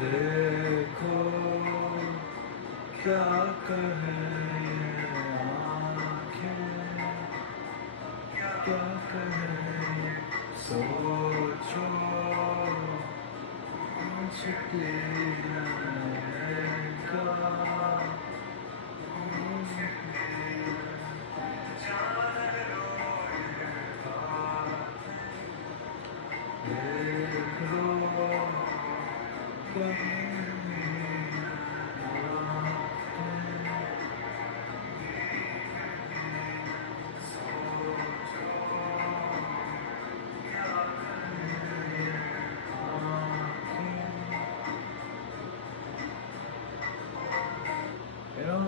देखो क्या कहें आँखें, क्या कहें सोचो मुझकी रहेगा देख लो You know,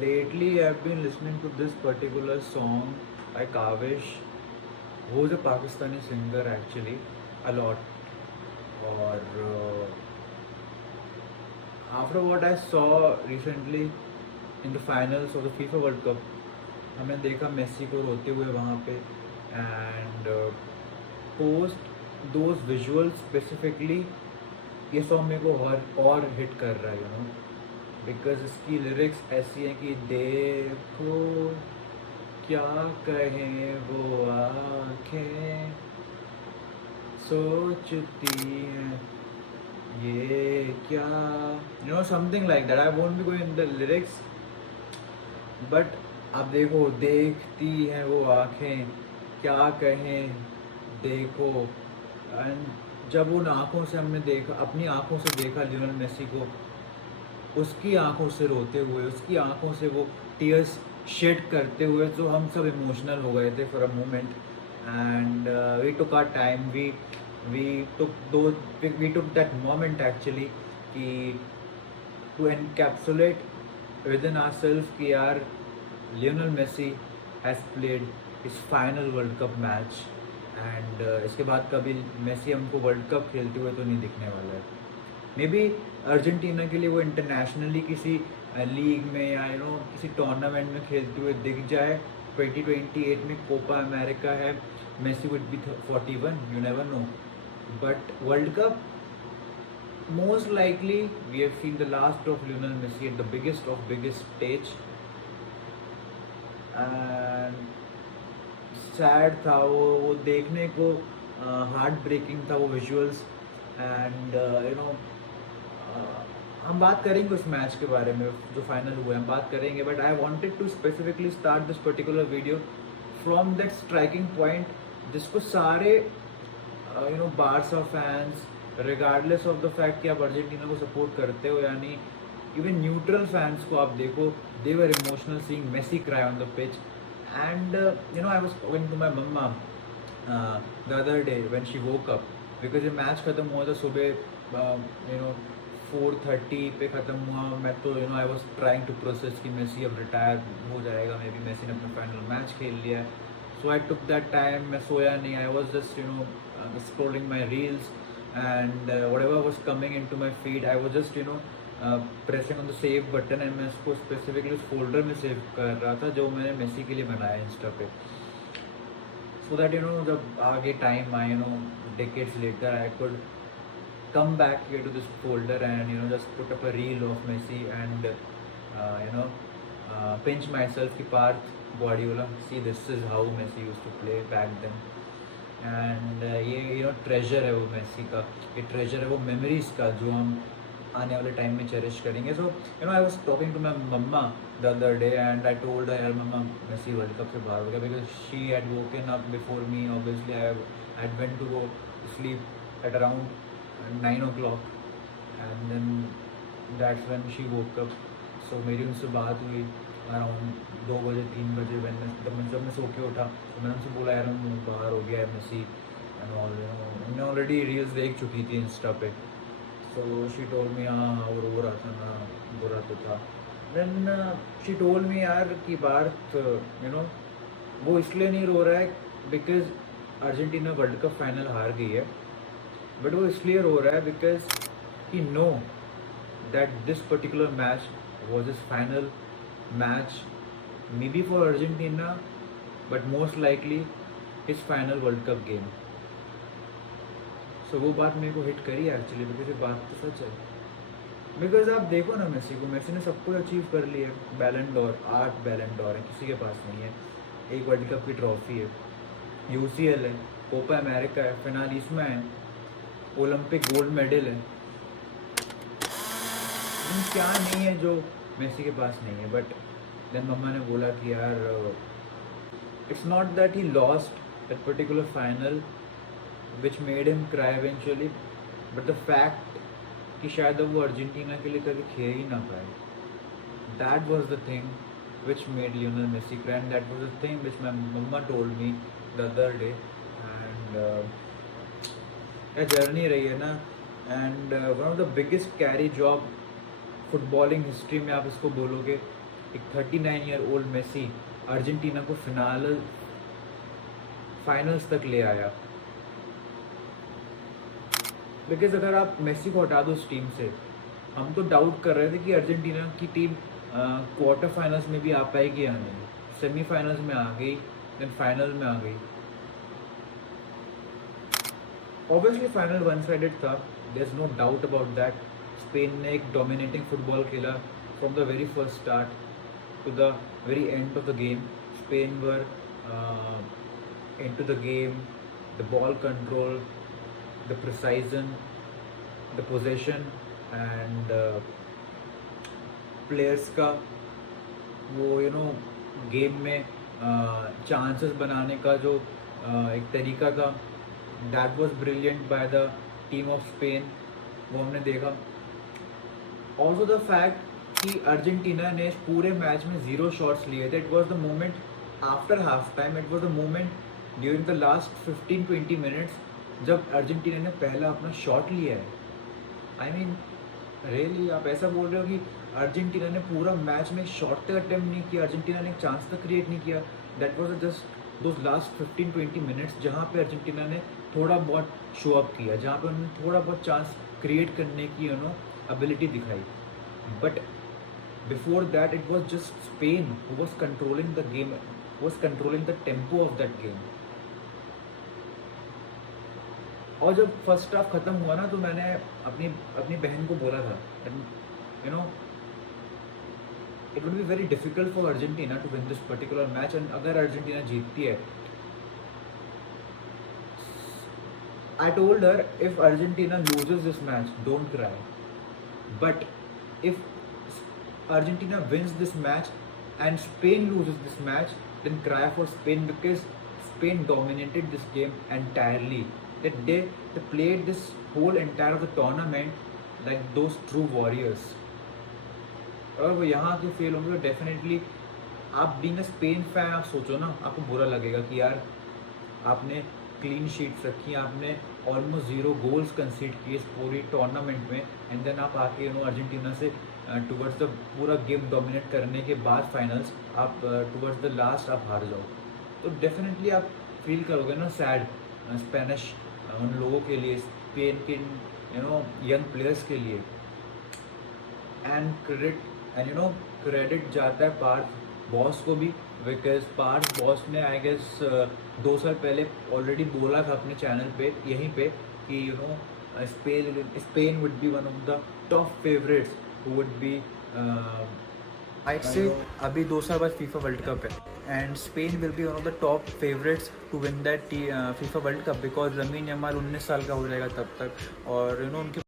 lately I've been listening to this particular song by Kavish, who's a Pakistani singer actually, a lot. Or after what I saw recently in the finals of the FIFA World Cup, हमने देखा Messi को रोते हुए वहाँ पे and post those visuals specifically ये song मेरे को और हिट कर रहा है, यू नो, बिकॉज इसकी लिरिक्स ऐसी हैं कि देखो क्या कहें वो आँखें सोचती हैं ये क्या, you know, something like that. I won't be going in the lyrics, but आप देखो देखती हैं वो आँखें क्या कहें देखो. एंड जब उन आँखों से हमने देखा, अपनी आँखों से देखा लियोनेल मेसी को, उसकी आँखों से रोते हुए, उसकी आँखों से वो टीयर्स शेड करते हुए, तो हम सब इमोशनल हो गए थे for a moment. And we took our time, we took that moment actually कि to encapsulate within our self कि यार Lionel Messi has played his final world cup match. And इसके बाद कभी मेसी हमको वर्ल्ड कप खेलते हुए तो नहीं दिखने वाला है. मे बी अर्जेंटीना के लिए वो इंटरनेशनली किसी लीग में या यू नो किसी टूर्नामेंट में खेलते हुए दिख जाए. 2028 में कोपा अमेरिका है, Messi would be 41, you never know. But world cup most likely we have seen the last of Lionel Messi at the biggest stage. And sad था वो देखने को, हार्ट ब्रेकिंग था वो विजुअल्स. एंड यू नो, हम बात करेंगे उस मैच के बारे में जो फाइनल हुआ है, हम बात करेंगे. But I wanted to specifically start this particular video from that striking point जिसको सारे you know Barca fans, regardless of the fact कि आप अर्जेंटीना को सपोर्ट करते हो या नहीं, इवन न्यूट्रल फैंस को आप देखो, they were emotional seeing Messi cry on the pitch. And you know, I was talking to my mama the other day when she woke up, because ये match ख़त्म हुआ था सुबह you know 4:30 पे ख़त्म हुआ. मैं तो you know I was trying to process कि मेसी अब रिटायर हो जाएगा, मे बी मेसी ने अपना फाइनल मैच खेल लिया. So I took that time, मैं सोया नहीं. I was just you know scrolling my reels and whatever was coming into my feed, I was just you know pressing on the save button. And मैं उसको specifically उस folder में save कर रहा था जो मैंने मेसी के लिए बनाया इंस्टा पे, सो दैट यू नो जब आगे टाइम आए, you know decades later, I could come back here to this folder and you know just put up a reel of Messi and you know pinch my self की Parth Guardiola, see this is how Messi used to play back then. And ये you know treasure है वो Messi का, ये treasure है वो memories का जो हम आने वाले टाइम में चेरिश करेंगे. So you know I was talking to my mama the other day and I told her, यार मम्मा मेसी वर्ल्ड कप से बाहर हो गया, because she had woken up before me. Obviously I had went to go sleep at around 9 o'clock and then that's when she woke up. So मेरी उनसे बात हुई around 2 बजे 3 बजे. जब मैं सो के उठा तो मैंने उनसे बोला, यार हम बाहर हो गया है Messi and all. You know मैंने ऑलरेडी रील्स देख चुकी थी इंस्टा पे. So she told me हाँ वो रो रहा था ना, बुरा तो था. Then she told me यार कि बात यू नो वो इसलिए नहीं रो रहा है because Argentina world cup final हार गई है, बट वो इसलिए रो रहा है because he know that this particular match was his final match, maybe for Argentina but most likely his final world cup game. So वो बात मेरे को हिट करी एक्चुअली, बिकॉज ये बात तो सच है. बिकॉज आप देखो ना मेसी को, मेसी ने सब कुछ अचीव कर लिया है। बैलन डोर, 8 बैलन डोर है, किसी के पास नहीं है। एक वर्ल्ड कप की ट्रॉफी है, यूसीएल है, कोपा अमेरिका है, फिनालिस्मा है, ओलंपिक गोल्ड मेडल है। क्या नहीं है जो मेसी के पास नहीं है। बट देन मम्मा ने बोला कि यार it's not that he lost that particular final which made him cry eventually, but the fact कि शायद वो अर्जेंटीना के लिए कभी खेल ही ना पाए, that was the thing which made Lionel Messi cry, and that was the thing which my mama told me the other day. And ये जर्नी रही है ना, and one of the biggest carry job footballing history में आप इसको बोलोगे। एक 39 year old Messi Argentina को फाइनल्स तक ले आया। बिकॉज अगर आप मेसी को हटा दो उस टीम से, हम तो डाउट कर रहे थे कि अर्जेंटीना की टीम क्वार्टर फाइनल्स में भी आ पाएगी या नहीं। सेमीफाइनल्स में आ गई, देन फाइनल में आ गई। ऑब्वियसली फाइनल वन साइडेड था, there is no doubt about that. Spain ने एक डोमिनेटिंग फुटबॉल खेला from the very first start to the very end of the game. Spain were into the game, the ball control, the precision, the possession, and players का वो game में chances बनाने का जो एक तरीका था, that was brilliant by the team of Spain, वो हमने देखा। ऑल्सो द फैक्ट कि अर्जेंटीना ने पूरे मैच में 0 शॉट्स लिए थे। It was the moment after half time, it was the moment during the last 15-20 minutes जब अर्जेंटीना ने पहला अपना शॉट लिया है। आई मीन रियली आप ऐसा बोल रहे हो कि अर्जेंटीना ने पूरा मैच में शॉट तक अटेम्प्ट नहीं किया, अर्जेंटीना ने चांस तक क्रिएट नहीं किया। That was just those last 15-20 minutes जहाँ पे अर्जेंटीना ने थोड़ा बहुत शो अप किया, जहाँ पे उन्होंने थोड़ा बहुत चांस क्रिएट करने की एबिलिटी दिखाई। But before that it was just Spain who was controlling the game, was controlling the tempo of that game. और जब फर्स्ट हाफ खत्म हुआ ना, तो मैंने अपनी बहन को बोला था, it would be very difficult for Argentina to win this particular match. And अगर अर्जेंटीना जीतती है, I told her if Argentina loses this match don't cry, but if Argentina wins this match and Spain loses this match, then cry for Spain, because Spain dominated this game entirely. That they played this whole entire of the tournament like those true warriors. अगर वो यहाँ के fail होंगे तो definitely आप being a Spain fan आप सोचो ना, आपको बुरा लगेगा कि यार आपने क्लीन शीट्स रखी, आपने ऑलमोस्ट 0 गोल्स कंसीड किए इस पूरी टूर्नामेंट में, एंड देन आप आके अर्जेंटीना से टुवर्ड्स द पूरा गेम डोमिनेट करने के बाद फाइनल्स आप टुवर्ड्स द लास्ट आप हार जाओ, तो डेफिनेटली आप फील करोगे ना सैड। स्पेनिश उन लोगों के लिए, स्पेन के यंग प्लेयर्स के लिए। एंड क्रेडिट जाता है पार्थ बॉस को भी, बिकॉज पार्थ बॉस ने आई गेस 2 साल पहले ऑलरेडी बोला था अपने चैनल पे यहीं पे कि Spain would be one of the top favourites who would be I'd say अभी 2 साल बाद फीफा वर्ल्ड कप है and Spain will be one of the top favourites to win that FIFA world cup, because Lamine Yamal 19 साल का हो जाएगा तब तक, और उनके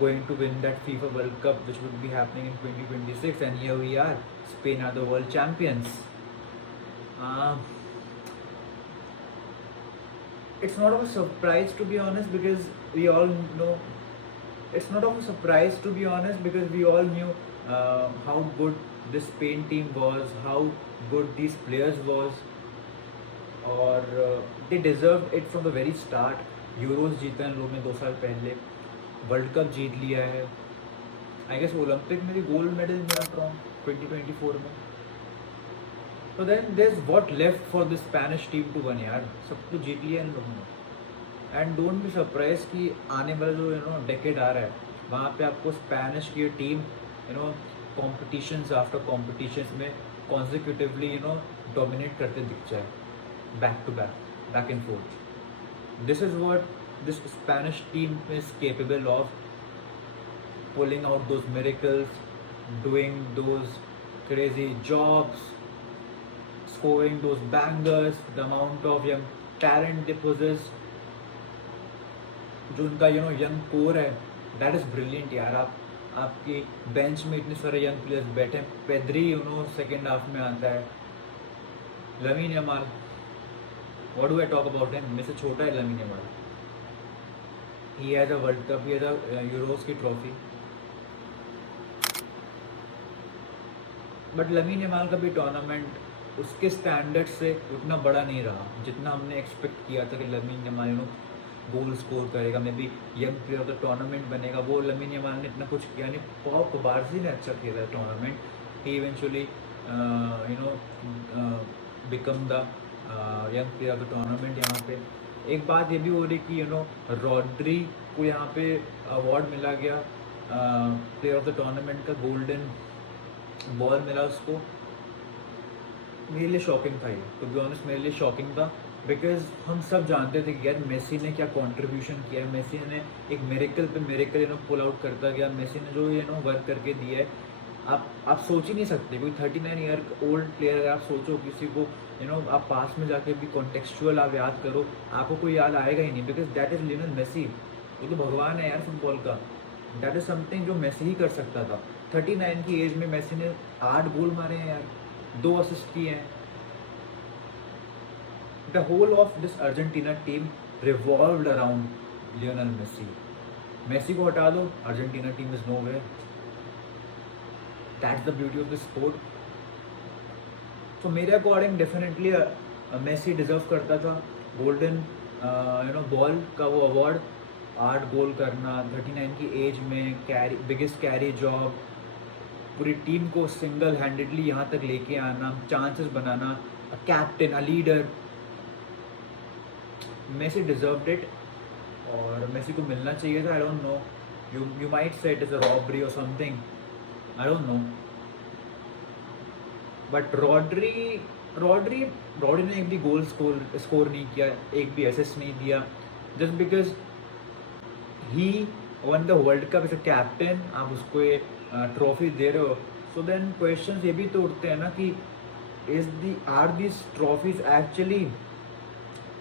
going to win that FIFA World Cup which would be happening in 2026, and here we are, Spain are the world champions. It's not of a surprise to be honest, because we all know, it's not of a surprise to be honest because we all knew how good this Spain team was, how good these players was, और they deserved it from the very start. Euros जीते हैं लोग ने 2 साल पहले, world cup जीत लिया है, I guess Olympic में भी गोल्ड मेडल मिला था 2024 में। तो then there is what left for the Spanish team to win. यार सब कुछ जीत लिया इन लोगों ने, एंड डोंट बी सरप्राइज कि आने वाला जो डेकेड आ रहा है वहाँ पे आपको स्पेनिश की टीम कॉम्पिटिशन्स आफ्टर कॉम्पिटिशन्स में कॉन्जिक्यूटिवली डोमिनेट करते दिख जाए, back to back, back and forth. This is what this Spanish team is capable of, pulling out those miracles, doing those crazy jobs, scoring those bangers, the amount of young talent they possess, जो उनका young core है, that is brilliant यार. आपकी bench में इतने सारे young players बैठे हैं. पेद्री सेकेंड हाफ में आता है. Lamin Yamal, what do I talk about him? मेरे से छोटा है lamin Yamal. He has a world cup, he has a Euros की ट्रॉफी. बट लमीन यमाल का भी टूर्नामेंट उसके स्टैंडर्ड से उतना बड़ा नहीं रहा जितना हमने एक्सपेक्ट किया था कि लमीन यमाल गोल स्कोर करेगा, may be young player of the tournament बनेगा. वो लमीन यमाल ने इतना कुछ किया नहीं. पाओ कुबार्सी ने अच्छा खेला tournament. He eventually become the young player of the tournament. यहाँ पे एक बात ये भी हो रही कि रॉड्री को यहाँ पे अवार्ड मिला गया प्लेयर ऑफ द टूर्नामेंट का. गोल्डन बॉल मिला उसको. मेरे लिए शॉकिंग था ये, टू बी ऑनेस्ट मेरे लिए शॉकिंग था. बिकॉज हम सब जानते थे कि यार मेसी ने क्या कंट्रीब्यूशन किया है. मेसी ने एक मिरेकल पे मिरेकल पुल आउट करता गया. मेसी ने जो वर्क करके दिया है, आप सोच ही नहीं सकते. कोई 39 ईयर ओल्ड प्लेयर अगर आप सोचो किसी को आप पास में जाके भी कॉन्टेक्चुअल आप याद करो, आपको कोई याद आएगा ही नहीं. Because that is Lionel Messi. वो तो भगवान है यार फुटबॉल का. दैट इज़ समथिंग जो मेसी ही कर सकता था. 39 की एज में मेसी ने 8 गोल मारे हैं यार, 2 असिस्ट किए हैं. The whole of this Argentina team revolved around Lionel Messi. Messi को हटा दो, Argentina team is nowhere. That's the beauty of the sport. So मेरे अकॉर्डिंग डेफिनेटली मेसी डिजर्व करता था गोल्डन बॉल का वो अवार्ड. 8 गोल करना 39 की एज में, कैरी बिगेस्ट कैरी जॉब, पूरी टीम को सिंगल हैंडेडली यहाँ तक लेके आना, चांसेस बनाना, a captain, a leader. Messi deserved it और मेसी को मिलना चाहिए था. I don't know, you might say it is a robbery और something, I don't know. But Rodri ने एक भी गोल स्कोर नहीं किया, एक भी असिस्ट नहीं दिया. Just because he won the world cup as a captain, आप उसको ये ट्रॉफी दे रहे हो. सो देन क्वेश्चन ये भी तो उठते हैं ना कि are this trophies actually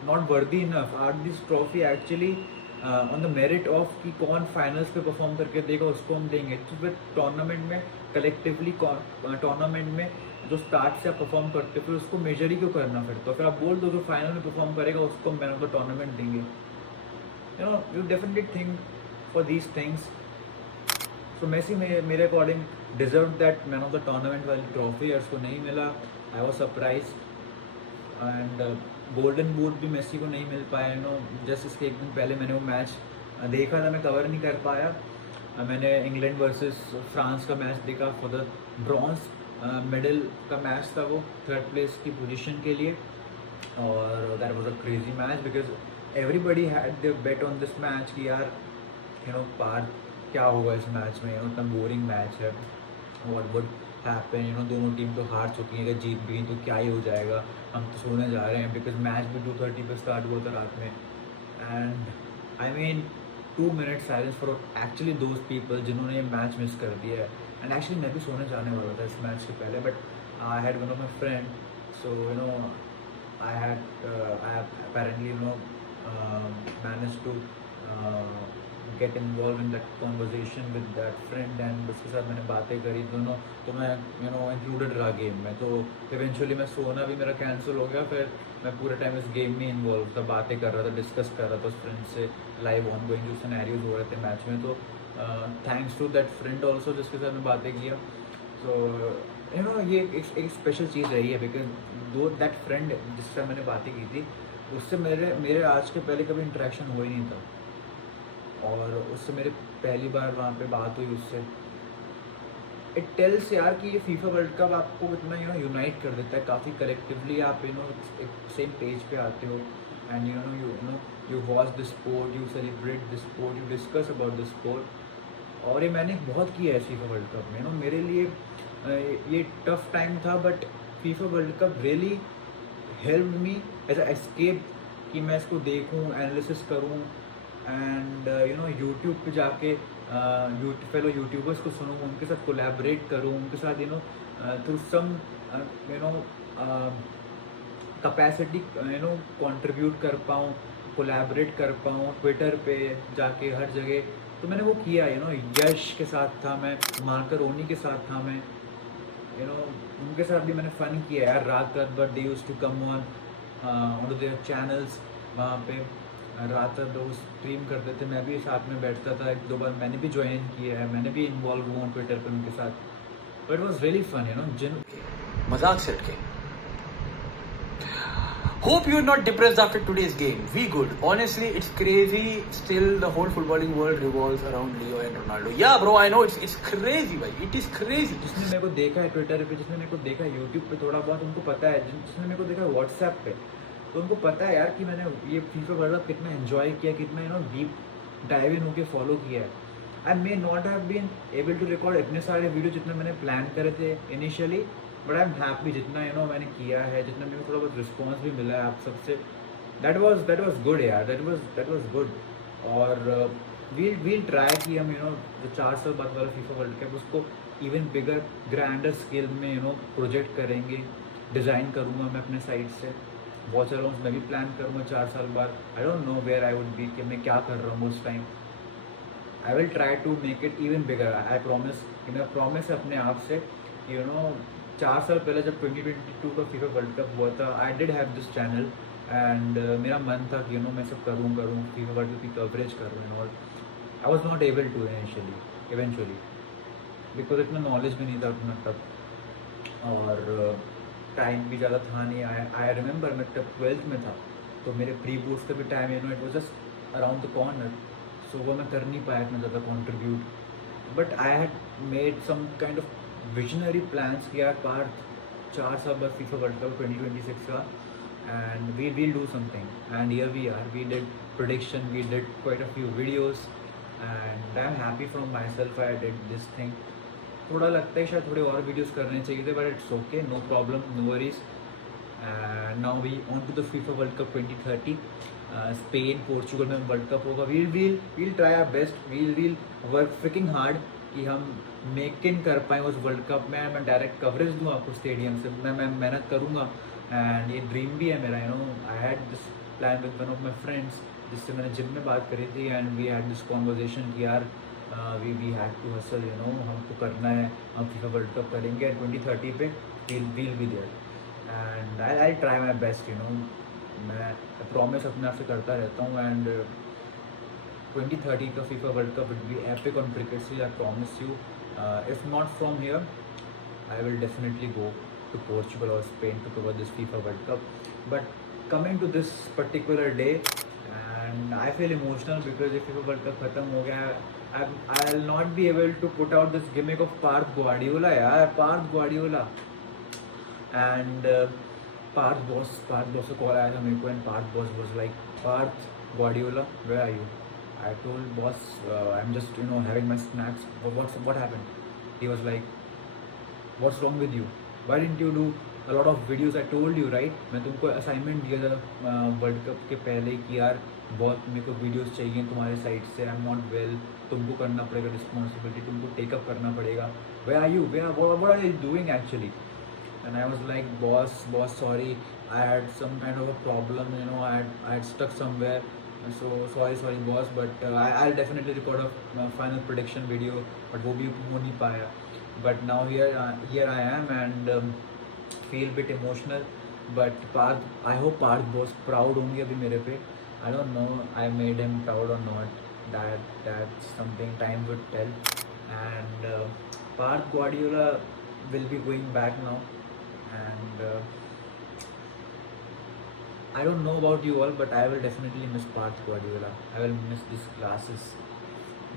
not worthy enough? Are this trophy actually on the merit of कि कौन फाइनल्स पे परफॉर्म करके देगा उसको हम देंगे. तो फिर टूर्नामेंट में कलेक्टिवली टूर्नामेंट में जो स्टार्ट से आप परफॉर्म करते फिर उसको मेजर ही क्यों करना. फिर आप बोल दो जो फाइनल में परफॉर्म करेगा उसको मैन ऑफ द टूर्नामेंट देंगे. You definitely think for these things. So Messi मेरे according deserve that man of the tournament वाली ट्रॉफी. उसको नहीं मिला. I was surprise. And golden boot भी मेसी को नहीं मिल पाया. जस्ट इसके एक दिन पहले मैंने वो मैच देखा था, मैं कवर नहीं कर पाया. मैंने इंग्लैंड वर्सेस फ्रांस का मैच देखा फॉर द ब्रॉन्ज मेडल का मैच था वो, 3rd प्लेस की पोजीशन के लिए. और that was a crazy match because everybody had there bet on this match कि यार पार क्या होगा इस मैच में. इतना बोरिंग मैच है. What would happen. दोनों टीम तो हार चुकी हैं, अगर जीत भी तो क्या ही हो जाएगा, हम तो सोने जा रहे हैं. बिकॉज मैच भी 2:30 पे स्टार्ट हुआ था रात में. And I mean 2 minute silence for actually those people जिन्होंने ये मैच मिस कर दिया है. एंड एक्चुअली मैं भी सोने जाने वाला था इस मैच से पहले, but I had one of my friend. So I have apparently managed to get involve in that conversation with that friend. And उसके साथ मैंने बातें करी दोनों, तो मैं इंक्लूडेड रहा गेम में. तो इवेंचुअली मैं सोना भी मेरा कैंसिल हो गया. फिर मैं पूरे टाइम इस गेम में इन्वॉल्व था, बातें कर रहा था, डिस्कस कर रहा था उस फ्रेंड से लाइव ऑन गोइंग जो सिनेरियोज हो रहे थे मैच में. तो thanks to that friend also जिसके साथ मैं बातें किया. सो ये एक स्पेशल चीज़ रही है बिकॉज दो दैट फ्रेंड जिससे मैंने बातें की थी उससे मेरे आज के पहले कभी इंटरेक्शन हो ही नहीं था. और उससे मेरे पहली बार वहाँ पे बात हुई उससे. इट टेल्स यार कि ये फीफा वर्ल्ड कप आपको इतना यूनाइट कर देता है. काफ़ी कलेक्टिवली आप एक सेम पेज पे आते हो. And you watch the sport, you celebrate the sport, you discuss about the sport. और ये मैंने बहुत किया है फीफा वर्ल्ड कप में. मेरे लिए ये टफ टाइम था but FIFA world cup really help me as a escape कि मैं इसको देखूँ, एनालिसिस करूँ. एंड यूट्यूब पे जाके फेलो यूट्यूबर्स को सुनूँ, उनके साथ कोलैबोरेट करूँ, उनके साथ through some you know capacity contribute कर पाऊँ, कोलैबोरेट कर पाऊँ ट्विटर पे जाके हर जगह। तो मैंने वो किया, यश के साथ था मैं, मार्कर ओनी के साथ था मैं, उनके साथ भी मैंने फ़न किया यार। रात रात भर they used to come on their channels, वहाँ पे रात रात वो स्ट्रीम करते थे, मैं भी साथ में बैठता था। एक दो बार मैंने भी ज्वाइन किया है, मैंने भी इन्वॉल्व हुआ ट्विटर पर उनके साथ। But it was really fun, जिन मजाक से हटके। Hope you're not depressed after today's game. We good. Honestly, it's crazy. Still, the whole footballing world revolves around Leo and Ronaldo. Yeah, bro, I know it's crazy, भाई. It is crazy. जिसने मेरे को देखा है Twitter पे, जिसने मेरे को देखा है यूट्यूब पे थोड़ा बहुत, उनको पता है। जिसने मेरे को देखा है व्हाट्सएप पे, तो उनको पता है यार कि मैंने ये फीफा वर्ल्ड कप कितना एंजॉय किया, कितना डीप डाइव इन होके फॉलो किया है। I may not have been able to record इतने सारे वीडियो जितने मैंने प्लान करे थे initially, but I am happy जितना मैंने किया है, जितना मेरे को थोड़ा बहुत रिस्पॉन्स भी मिला है आप सबसे। दैट वाज गुड यार, दैट वाज गुड। और वील ट्राई कि हम जो 4 साल बाद वाला फीफा वर्ल्ड कप उसको इवन बिगर ग्रैंडर स्केल में प्रोजेक्ट करेंगे। डिज़ाइन करूँगा मैं अपने साइड से, वॉच अराउंड मैं भी प्लान करूँगा 4 साल बाद। I don't know where I would be, कि मैं क्या कर रहा हूँ उस time. I will try to make it even bigger. I promise, कि मैं प्रॉमिस अपने आप से, 4 साल पहले जब 2022 का फीफा वर्ल्ड कप हुआ था, I did have this channel and मेरा मन था कि मैं सब करूँ फीफा वर्ल्ड कप की कवरेज करूँ and all. I was not able to eventually, because इतना नॉलेज भी नहीं था उतना तब, और टाइम भी ज़्यादा था नहीं। आई रिमेंबर मैं तब 12th में था, तो मेरे प्री बोर्ड्स का भी time it was just around the corner, so वो मैं कर नहीं पाया इतना ज़्यादा contribute. But I had made some kind of visionary plans किया पार्ट 4 साल बाद फीफा वर्ल्ड कप 2026 का, and we'll do something, and here we are. We did prediction, we did quite a few videos, and I'm happy from myself I did this thing. थोड़ा लगता है शायद थोड़े और वीडियोस करने चाहिए थे, but it's okay, no problem, no worries. Now we on to the FIFA world cup 2030। Spain Portugal में वर्ल्ड कप होगा। We'll try our best, we'll work freaking hard कि हम मेक इन कर पाएँ उस वर्ल्ड कप में। मैं direct coverage दूँ आपको स्टेडियम से, मैं मेहनत करूँगा। एंड ये ड्रीम भी है मेरा, I had this plan with one of my friends, जिससे मैंने जिम में बात करी थी, and we had this conversation कि यार वी हैड टू हसल, हमको करना है, हम फीफा वर्ल्ड कप करेंगे एंड 2030 पे will be there, and I try my best. मैं प्रॉमिस अपने आप से करता रहता हूँ, एंड 2030 का FIFA world cup will be epic on cricket से, I promise you. If not from here, I will definitely go to Portugal or Spain to cover this FIFA World Cup. But coming to this particular day, and I feel emotional because if FIFA World Cup खत्म हो गया, I'll not be able to put out this gimmick of Parth Guardiola यार, Parth Guardiola. And Parth boss से call आया था मेरे को, and Parth boss was like, Parth Guardiola, where are you? I told boss, I'm just having my snacks. What happened? He was like, what's wrong with you? Why didn't you do a lot of videos? I told you, right? मैं तुमको assignment दिया था world cup के पहले कि यार बहुत मेरे को वीडियोस चाहिए तुम्हारे साइड से, आई एम नॉट वेल, तुमको करना पड़ेगा रिस्पॉन्सिबिलिटी, तुमको टेकअप करना पड़ेगा। Where are you? What are you doing actually? And I was like, boss, sorry, I had some kind of a problem, I had stuck somewhere, so sorry boss, but I'll definitely record a final prediction video, but वो भी हो नहीं पाया। But now here I am, and feel bit emotional, but Parth, I hope Parth boss proud होंगे अभी मेरे पे। I don't know I made him proud or not, that's something time would tell। And Parth Guardiola will be going back now, and I don't know about you all, but I will definitely miss Parth Guardiola. I will miss these classes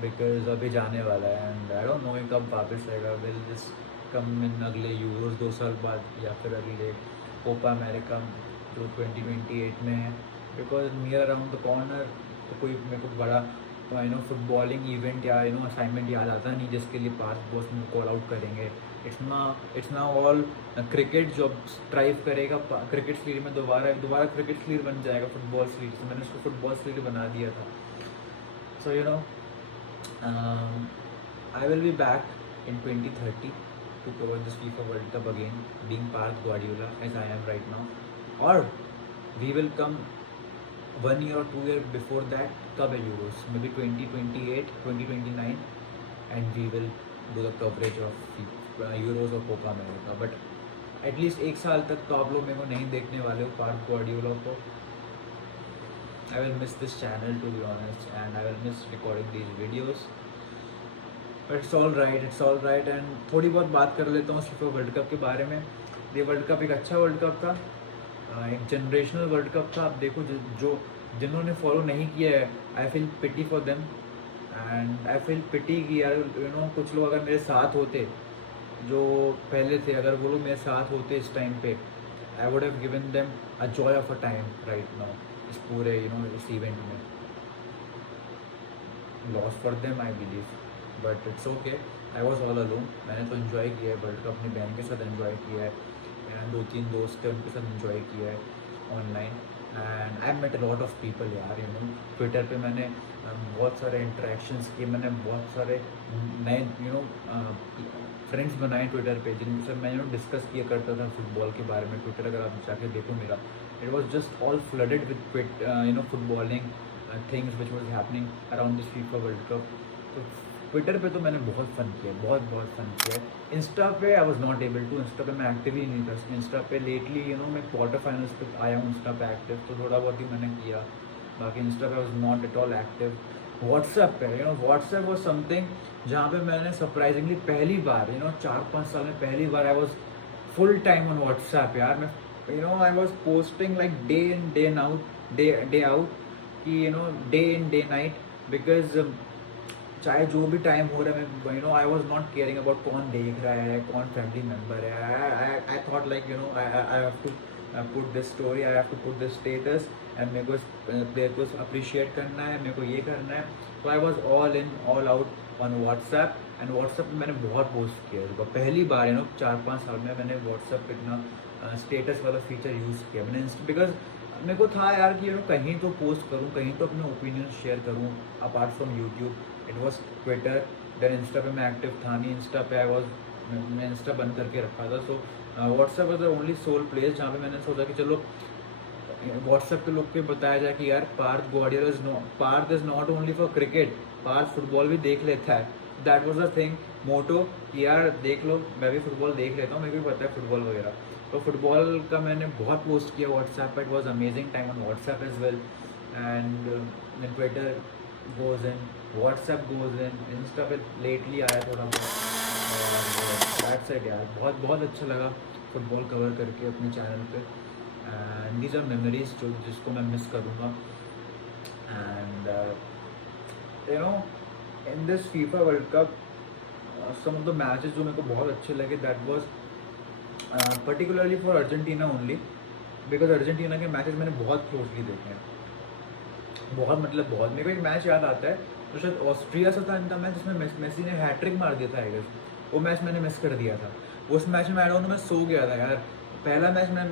because अभी जाने वाला है, and I don't no कब वापस आएगा। Will this come इन अगले Euros 2 साल बाद, या फिर अगले कोपा अमेरिका जो 2028 में है, because near around the corner. तो कोई मेरे को बड़ा फुटबॉलिंग इवेंट या असाइनमेंट याद आता नहीं जिसके लिए पार्थ बॉस में कॉल आउट करेंगे। इट्स ना ऑल क्रिकेट जो स्ट्राइव करेगा क्रिकेट स्लीड में, दोबारा क्रिकेट स्लीड बन जाएगा फुटबॉल स्लीड से। मैंने उसको फुटबॉल स्लीड बना दिया था। सो I will be back in 2030 to cover this FIFA World Cup again, being Parth Guardiola as I am right now. Or we will come 1 year or 2 year before that, Cup Euros, maybe 2028, 2029, and we will do the coverage of Euros or Copa America. But at least एक साल तक तो आप लोग मेरे को नहीं देखने वाले हो पार्थ गुआर्डियोला को. I will miss this channel, to be honest, and I will miss recording these videos. But it's all right. And थोड़ी बहुत बात कर लेता हूँ FIFA वर्ल्ड कप के बारे में. ये वर्ल्ड कप एक अच्छा वर्ल्ड कप था, एक जनरेशनल वर्ल्ड कप था. आप देखो जो जिन्होंने फॉलो नहीं किया है, I feel pity for them, and I feel pity कि यार कुछ लोग अगर मेरे साथ होते, जो पहले थे, अगर वो लोग मेरे साथ होते इस टाइम पे, I would have given them a joy of a time right now. इस पूरे इस इवेंट में loss for them I believe, but it's okay. I was all alone. मैंने तो इन्जॉय किया है वर्ल्ड कप, अपनी बहन के साथ इन्जॉय किया है, मेरा 2-3 दोस्त है उनके साथ इन्जॉय किया है online. And I met a lot of people यार. ट्विटर पे मैंने बहुत सारे इंटरेक्शंस किए, मैंने बहुत सारे नए फ्रेंड्स बनाए ट्विटर पे, जिनके साथ मैं डिस्कस किया करता था फुटबॉल के बारे में. ट्विटर अगर आप जाके देखो मेरा, it was just all flooded with footballing things which was happening around this FIFA world cup. तो ट्विटर पे तो मैंने बहुत फ़न किया, बहुत फ़न किया. इंस्टा पे I was not able to. Insta पे मैं एक्टिव ही नहीं था. इंस्टा पे लेटली मैं क्वार्टर फाइनल्स पे आया हूँ इंस्टा पे एक्टिव, तो थोड़ा बहुत ही मैंने किया. बाकी इंस्टा पे I was not at all active. WhatsApp पे व्हाट्सएप वॉज समथिंग जहाँ पे मैंने सरप्राइजिंगली पहली बार 4-5 साल में पहली बार I was full time on WhatsApp यार. मैं I was posting like day in day out कि day in day night, because चाहे जो भी टाइम हो रहा है, मैं I was not caring about कौन देख रहा है, कौन फैमिली मेम्बर है. I thought like I have to put this story, I have to put this status, and मेरे को इस प्लेयर को अप्रिशिएट करना है, मेरे को ये करना है. तो I was all out on WhatsApp. And WhatsApp में मैंने बहुत पोस्ट किया. पहली बार 4-5 साल में मैंने व्हाट्सएप पे इतना स्टेटस वाला फीचर यूज़ किया मैंने, बिकॉज मेरे को था यार कि कहीं तो पोस्ट करूँ, कहीं तो अपने ओपिनियन शेयर करूँ apart from YouTube. It was Twitter. Then Insta पे मैं एक्टिव था नहीं. इंस्टा पे मैं इंस्टा बंद करके रखा था. So WhatsApp was the only sole place जहाँ पे मैंने सोचा कि चलो व्हाट्सएप पे लोग को बताया जाए कि यार Parth is not only for cricket, Parth football भी देख लेता है. That was the thing, motto, कि यार देख लो, मैं भी फुटबॉल देख लेता हूँ, मेरे को भी पता है फुटबॉल वगैरह. तो फुटबॉल का मैंने बहुत पोस्ट किया व्हाट्सएप पर. It was amazing time on WhatsApp as well. And Twitter goes in, WhatsApp goes in, Insta पे लेटली आया थोड़ा बहुत. और दैट्स इट यार. बहुत अच्छा लगा फुटबॉल कवर करके अपने चैनल पे. एंड दीज आर मेमोरीज जिसको मैं मिस करूँगा. And in this FIFA world cup some of the matches जो मेरे को बहुत अच्छे लगे, that was particularly for Argentina only, because Argentina के मैचेस मैंने बहुत क्लोजली देखे हैं. बहुत मेरे को एक मैच याद आता है तो शायद ऑस्ट्रिया से था इनका मैच, जिसमें मेसी ने हैट्रिक मार दिया था आई गेस. वो मैच मैंने मिस कर दिया था. उस मैच में मैं सो गया था यार. पहला मैच मैं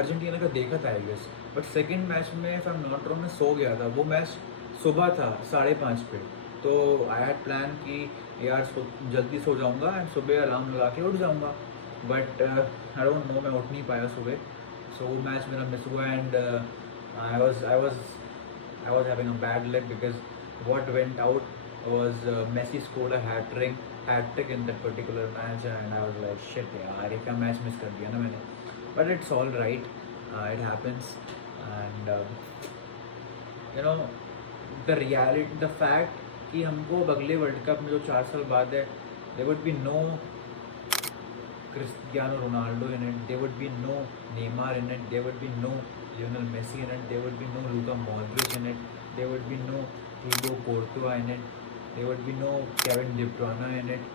अर्जेंटीना का देखा था I guess, but second match में if I am not wrong मैं सो गया था. वो मैच सुबह था 5:30 पे. तो आई हैड प्लान कि यार जल्दी सो जाऊंगा एंड सुबह अलार्म लगा के उठ जाऊंगा, बट आई डोंट नो, मैं उठ नहीं पाया सुबह. सो वो मैच मेरा मिस हुआ. And I was having a bad luck because what went out was Messi scored a hat trick in that particular match, and I was like shit यार, एक मैच मिस कर दिया ना मैंने. But it's all right, it happens. And the reality, the fact कि हमको अगले world cup में जो 4 साल बाद है, there would be no Cristiano Ronaldo in it, there would be no Neymar in it, there would be no Lionel Messi in it, there would be no Luka Modric in it, there would be no Thibaut Courtois in it, there would be no Kevin De Bruyne in it.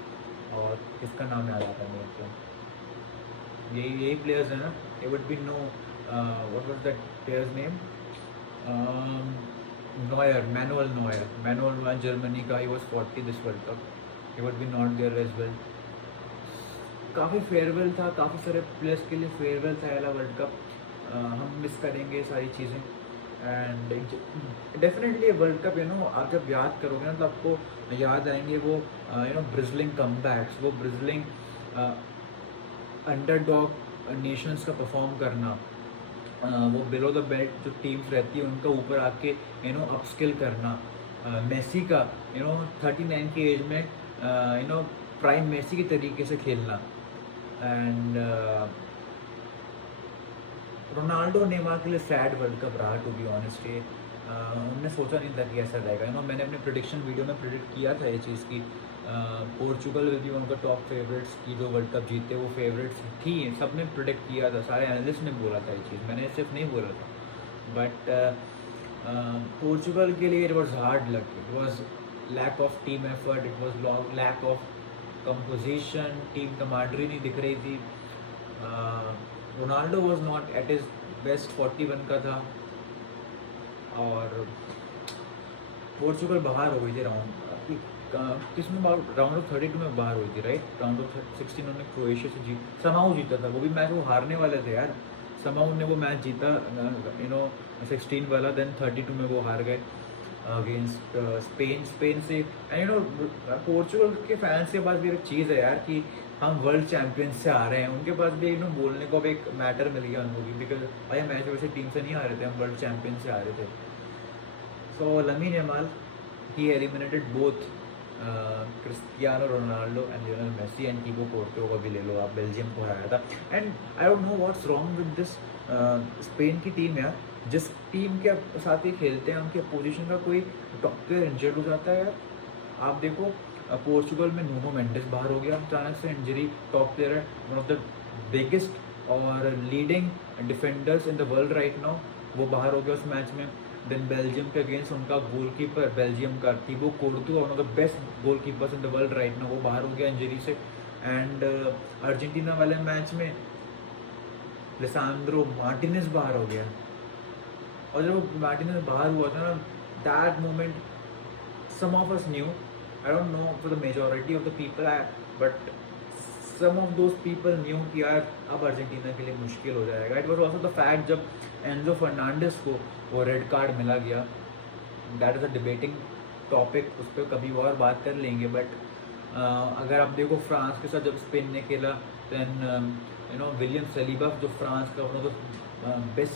और किसका नाम याद आता है मेरे को, यही players है ना. there would be no what was that player's name, Manuel Neuer, Germany का. he was 40 this World Cup, he would be not there as well. काफ़ी फेयरवेल था, काफ़ी सारे प्लेयर्स के लिए फेयरवेल था वाला वर्ल्ड कप. हम मिस करेंगे सारी चीज़ें. एंड डेफिनेटली वर्ल्ड कप आप जब याद करोगे ना तो आपको याद आएंगे वो ब्रिजलिंग कमबैक्स, वो ब्रिजलिंग अंडरडॉग नेशंस का परफॉर्म करना, वो बिलो द बेल्ट जो टीम्स रहती है उनका ऊपर आके अपस्किल करना, मेसी का 39 की एज में प्राइम मेसी के तरीके से खेलना, एंड रोनाल्डो नेमार के लिए सैड वर्ल्ड कप रहा टू बी ऑनेस्टली। उनने सोचा नहीं था कि ऐसा रहेगा। मैंने अपने प्रिडिक्शन वीडियो में प्रिडिक्ट किया था ये चीज़ की पोर्चुगल विल बी उनका टॉप फेवरेट्स की जो वर्ल्ड कप जीते वो फेवरेट्स थी, सब ने प्रिडिक्ट किया था, सारे एनालिस्ट ने बोला था ये चीज़, मैंने सिर्फ नहीं बोला था। बट पोर्चुगल के लिए it was hard luck, it was lack of team effort, it was lack of composition, team कमांडरी नहीं दिख रही थी। Ronaldo was not at his best, 41 का था, और पोर्चुगल बाहर हो गई थी राउंड किसमें राउंड ऑफ 32 में बाहर हुई थी, राइट। राउंड ऑफ 16 उन्होंने क्रोएशिया से समाऊ जीता था, वो भी मैच वो हारने वाले थे यार, समाऊ ने वो मैच जीता 16 वाला, देन 32 में वो हार गए अगेंस्ट स्पेन से। एंड पोर्चुगल के फैंस के पास भी एक चीज़ है यार कि हम वर्ल्ड चैंपियंस से आ रहे हैं, उनके पास भी बोलने को भी एक मैटर मिल गया उनको भी, बिकॉज भाई मैच वैसे टीम से नहीं आ रहे थे, हम वर्ल्ड चैंपियन से आ रहे थे। So Lamine Yamal he eliminated both Cristiano Ronaldo and Lionel Messi, and Thibaut Courtois को भी ले लो आप, बेल्जियम को हराया था। And I don't know what's wrong with this Spain की टीम यार, जिस टीम के साथ ही खेलते हैं उनके अपोजिशन का कोई टॉप प्लेयर इंजर्ड हो जाता है यार। आप देखो पोर्चुगल में नूनो मेंडेस बाहर हो गया अचानक से इंजरी, टॉप प्लेयर है, वन ऑफ द बिगेस्ट और leading defenders in the world right now, वो बाहर हो गया उस मैच में। देन बेल्जियम के अगेंस्ट उनका गोलकीपर बेल्जियम का Thibaut Courtois, one of the best goalkeepers in the world right now, वो बाहर हो गया इंजरी से। एंड अर्जेंटीना वाले मैच में लिसांद्रो मार्टिनेज बाहर हो गया, और जब मार्टिनेज बाहर हुआ था ना, that moment some of us knew, I don't know for the majority of the people, but some of those people knew कि यार अब अर्जेंटीना के लिए मुश्किल हो जाएगा। It was also the fact जब एंजो फर्नांडिस को वो रेड कार्ड मिला गया, that is a debating topic, उस पर कभी और बात कर लेंगे। बट अगर आप देखो फ्रांस के साथ जब स्पेन ने खेला, देन विलियम सलीबा जो फ्रांस का one of the best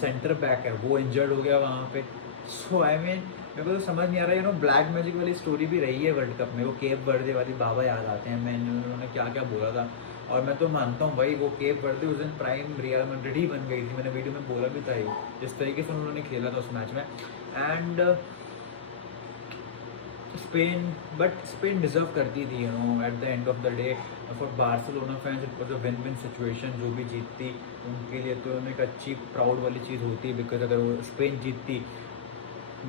centre back है, वो इंजर्ड हो गया वहाँ पे। सो आई मीन मेरे को तो समझ नहीं आ रहा है, ब्लैक मैजिक वाली स्टोरी भी रही है वर्ल्ड कप में, वो केप वर्दे वाली बाबा याद आते हैं, मैंने उन्होंने क्या क्या बोला था, और मैं तो मानता हूँ भाई वो केप वर्दे उस दिन प्राइम रियल मैड्रिड ही बन गई थी, मैंने वीडियो में बोला भी था ये, जिस तरीके से उन्होंने खेला था उस मैच में। एंड स्पेन डिजर्व करती थी at the end of the day. For Barcelona fans it was a win win situation, जो भी जीतती उनके लिए तो एक अच्छी प्राउड वाली चीज़ होती है, बिकॉज अगर वो स्पेन जीतती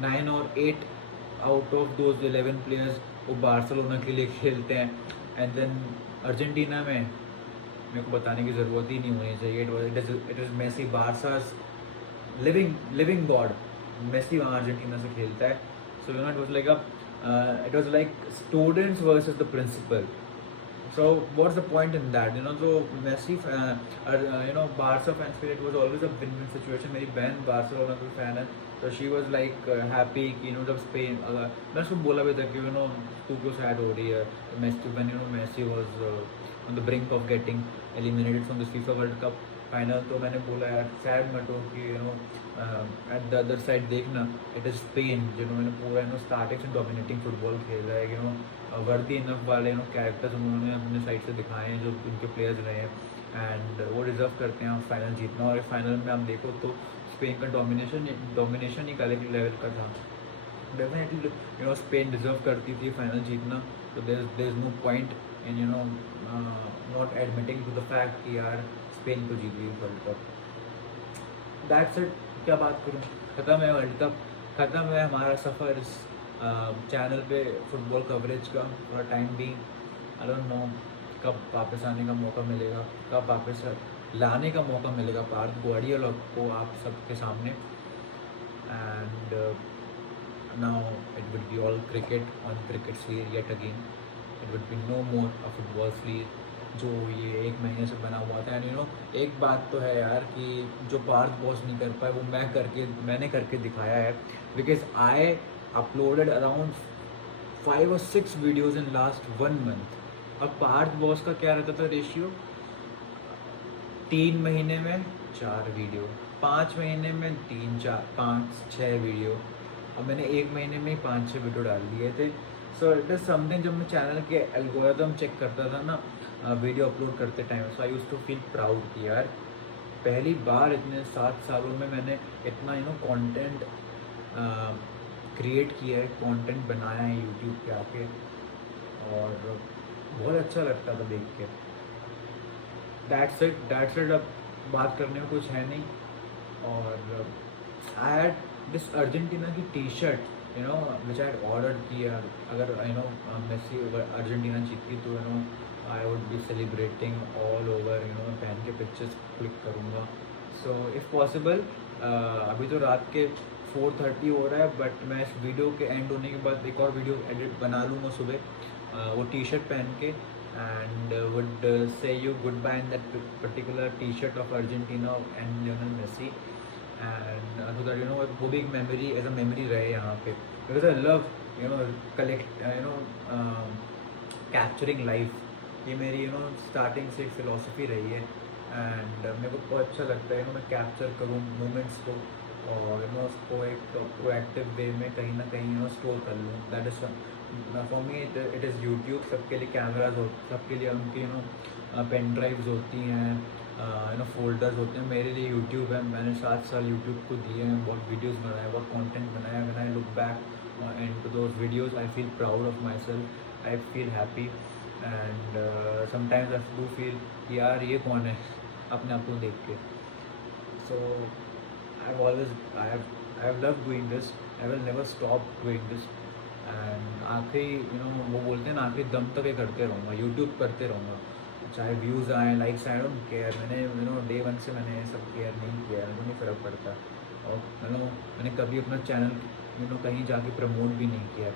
9 और 8 आउट ऑफ दोज 11 प्लेयर्स वो बार्सिलोना के लिए खेलते हैं। एंड देन अर्जेंटीना में मेरे को बताने की ज़रूरत ही नहीं होनी चाहिए, it is Messi, Barca's living God, Messi वहाँ अर्जेंटीना से खेलता है। So it was like students versus the principal. So what's the point in that? So Messi, Barca fans feel it was always a win-win situation. मेरी बहन Barcelona की fan है, तो she was like happy कि जब Spain, मैं उसको बोला भी था कि तू क्यों सैड हो रही है, Messi was on the brink of getting eliminated from the FIFA World Cup final, तो मैंने बोला यार सैड मत हो कि एट द अदर साइड देखना, इट इज़ स्पेन जिन्होंने पूरा स्टार्टिंग से डोमिनेटिंग फुटबॉल खेल रहा है, वर्दी इनफ वाले कैरेक्टर्स उन्होंने अपने साइड से दिखाए हैं जो उनके प्लेयर्स रहे हैं, एंड वो डिज़र्व करते हैं फाइनल जीतना। और फाइनल में हम देखो तो स्पेन का डोमिनेशन ही अलग लेवल का था। डेफिनेटली स्पेन डिज़र्व करती थी फाइनल जीतना, तो there is no point in not admitting to the fact कि यार स्पेन को जीत गई वर्ल्ड कप। दैट्स इट, क्या बात करूँ, ख़त्म है वर्ल्ड कप, ख़त्म है हमारा सफ़र इस चैनल पे फुटबॉल कवरेज का। थोड़ा टाइम भी आई डोंट नो कब वापस आने का मौका मिलेगा, कब वापस लाने का मौका मिलेगा पार्थ ग्वार्डियोला को आप सबके सामने। And now it will be all cricket on cricket sphere yet again, it will be no more a football sphere, जो ये 1 महीने से बना हुआ था। एंड एक बात तो है यार कि जो पार्थ बॉस नहीं कर पाए वो मैंने करके दिखाया है, because I uploaded around 5 or 6 videos in last 1 month. अब पार्थ बॉस का क्या रहता था रेशियो, 3 महीने में 4 वीडियो, 5 महीने में 3 4 5 6 वीडियो। अब मैंने 1 महीने में ही 5 6 वीडियो डाल दिए थे। सो इट इज़ समथिंग, जब मैं चैनल के एल्गोरिदम चेक करता था ना वीडियो अपलोड करते time, so I used to feel proud कि यार पहली बार इतने 7 सालों में मैंने इतना कंटेंट क्रिएट किया है, कंटेंट बनाया है यूट्यूब पे आके, और बहुत अच्छा लगता था देख के। That's it. अब बात करने में कुछ है नहीं। और आई हैड दिस अर्जेंटीना की T shirt which I had order किया। अगर मेसी अगर अर्जेंटीना जीतती तो आई would be celebrating all over, मैं पहन के पिक्चर्स क्लिक करूँगा। सो इफ़ पॉसिबल, अभी तो रात के 4:30 हो रहा है, बट मैं इस वीडियो के एंड होने के बाद एक और वीडियो एडिट बना लूँगा सुबह वो टी शर्ट पहन के, and would say you goodbye in that particular T-shirt of Argentina and Lionel Messi, and so that वो भी एक मेमोरी एज अ मेमोरी रहे यहाँ पे, because I love collect capturing life. ये मेरी स्टार्टिंग से एक फिलोसफी रही है, एंड मेरे को बहुत अच्छा लगता है मैं कैप्चर करूँ मोमेंट्स को, और उसको एक प्रोएक्टिव वे में कहीं ना कहीं स्टोर कर लूँ। That is for me it is YouTube. सबके लिए कैमराज हो, सबके लिए उनकी पेन ड्राइव्स होती हैं, फोल्डर्स होते हैं। मेरे लिए यूट्यूब है। मैंने 7 साल यूट्यूब को दिए हैं, बहुत वीडियोस बनाए, बहुत कंटेंट बनाया। When I look back into those videos I feel proud of my self, I feel happy, and sometimes I do feel कि यार ये कौन है अपने आप को देख के। सो I have loved doing this. I will never stop doing this. And आखिरी वो बोलते हैं ना, आखिरी दम तक ये करते रहूँगा, यूट्यूब करते रहूँगा, चाहे व्यूज़ आए, लाइक्स आए, डोंट केयर। मैंने डे 1 से मैंने ये सब केयर नहीं किया, मुझे नहीं फ़र्क पड़ता। और मैंने कभी अपना चैनल कहीं जाके प्रमोट भी नहीं किया।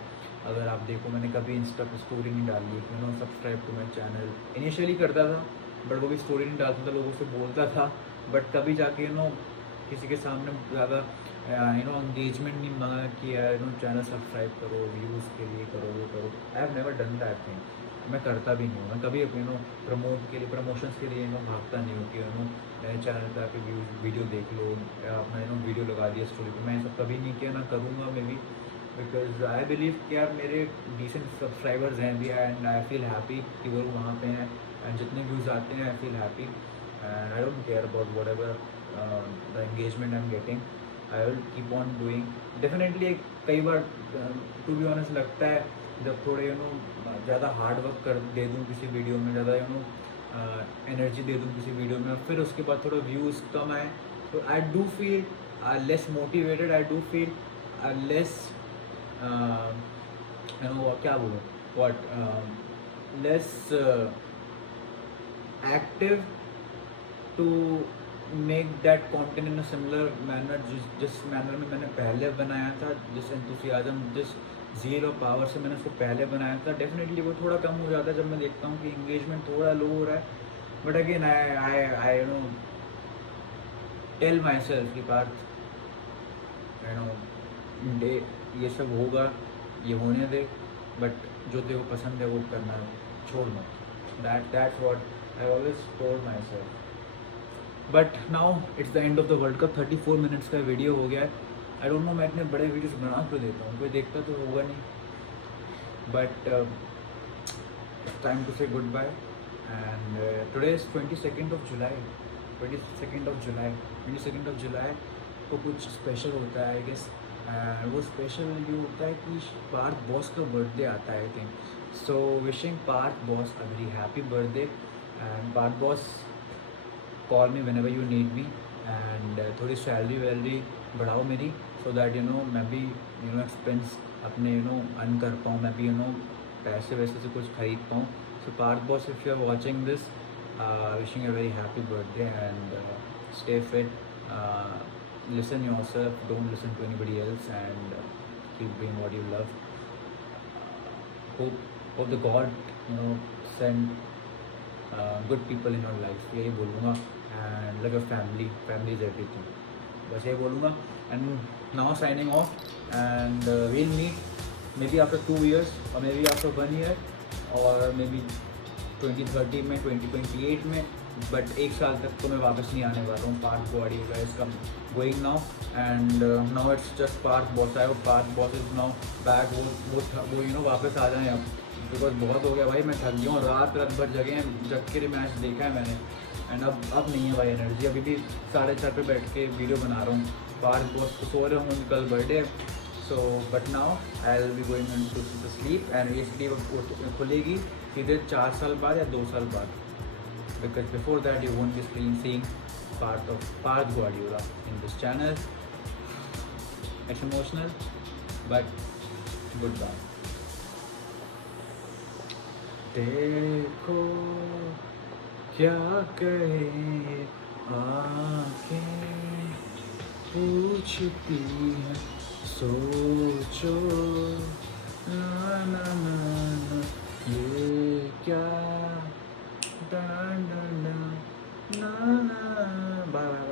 अगर आप देखो मैंने कभी इंस्टा पर स्टोरी नहीं डाली, subscribe to my channel. Initially करता था बट वो भी स्टोरी नहीं डालता था, लोगों से बोलता था, बट कभी जाके किसी के सामने ज़्यादा एंगेजमेंट नहीं मांगा कि यार चैनल सब्सक्राइब करो, व्यूज़ के लिए करो, वो करो। I have never done that thing, मैं करता भी नहीं हूँ। मैं कभी प्रमोट के लिए, प्रमोशंस के लिए भागता नहीं हूँ कि मेरे चैनल पर आके वीडियो देख लो, या अपना वीडियो लगा दिया स्टोरी पर। मैं सब कभी नहीं किया, ना करूँगा may be, because I believe कि यार मेरे डिसेंट सब्सक्राइबर्स हैं भी, एंड आई फील हैप्पी कि वो वहाँ पे हैं, एंड जितने व्यूज़ आते हैं I feel happy, and I don't care about what ever the engagement I am getting. I will keep on doing definitely. कई बार टू बी ऑनेस्ट लगता है जब थोड़े ज़्यादा हार्ड वर्क कर दे दूँ किसी वीडियो में, ज़्यादा एनर्जी दे दूँ किसी वीडियो में, फिर उसके बाद थोड़ा व्यूज़ कम आए, तो I do feel less motivated, I do feel less क्या बोलूँ what less active to make that content in a similar manner, जिस मैनर में मैंने पहले बनाया था, जिस एंथुसियाज्म, जिस ज़ील और पावर से मैंने उसको पहले बनाया था। डेफिनेटली वो थोड़ा कम हो जाता है जब मैं देखता हूँ कि इंगेजमेंट थोड़ा लो हो रहा है। But again I tell myself कि पार्थ डे ये सब होगा, ये होने दे, बट जो तेरे को पसंद है वो करना है, छोड़ मत। That's what I always told my self. But now it's the end of the world cup. 34 minutes का वीडियो हो गया है। आई डोंट नो मैं इतने बड़े वीडियोस बना क्यों देता हूँ, कोई देखता तो होगा नहीं। But it's time to say goodbye, and today is 22nd of July। 22nd of July को कुछ स्पेशल होता है आई गेस। वो स्पेशल ये होता है कि पार्थ बॉस का बर्थडे आता है I think. So wishing Parth boss a very happy birthday, and Parth boss call me whenever you need me, and थोड़ी सैलरी वैलरी बढ़ाओ मेरी, सो दैट मैं भी एक्सपेंस अपने अर्न कर पाऊँ, मैं भी पैसे वैसे से कुछ खरीद पाऊँ। So Parth boss, if you are watching this, wishing a very happy birthday, and stay fit, listen yourself, don't listen to anybody else, and keep doing what you love. Hope the God send good people in your life, यही बोलूँगा. And like a family is everything, बस यही बोलूँगा. And now signing off and we'll meet maybe after 2 years और may be after 1 year और may be 2030 में 2028 में. But 1 साल तक तो मैं वापस नहीं आने वाला हूँ. Parth bodyguard is come going now and now it's just Parth boss. I hope Parth boss is now back. वो यू नो वापस आ जाएँ अब, बिकॉज बहुत हो गया भाई. मैं थक गया हूँ, रात भर जग के मैच देखा है मैंने. एंड अब नहीं है भाई एनर्जी. अभी भी 4:30 पे बैठ के वीडियो बना रहा हूँ. पार्थ बॉस को सो रहे हूँ, कल birthday. So but now I will be going to sleep एंड ये स्लीप खुलेगी सीधे 4 साल बाद या 2 साल बाद, because before that you won't be seeing part of Parth Guardiola in this channel. It's emotional, but goodbye. देखो क्या कहे आँखें पूछती हैं, सोचो ना ना ना ना ये क्या ना ना ना ना. Bye bye bye.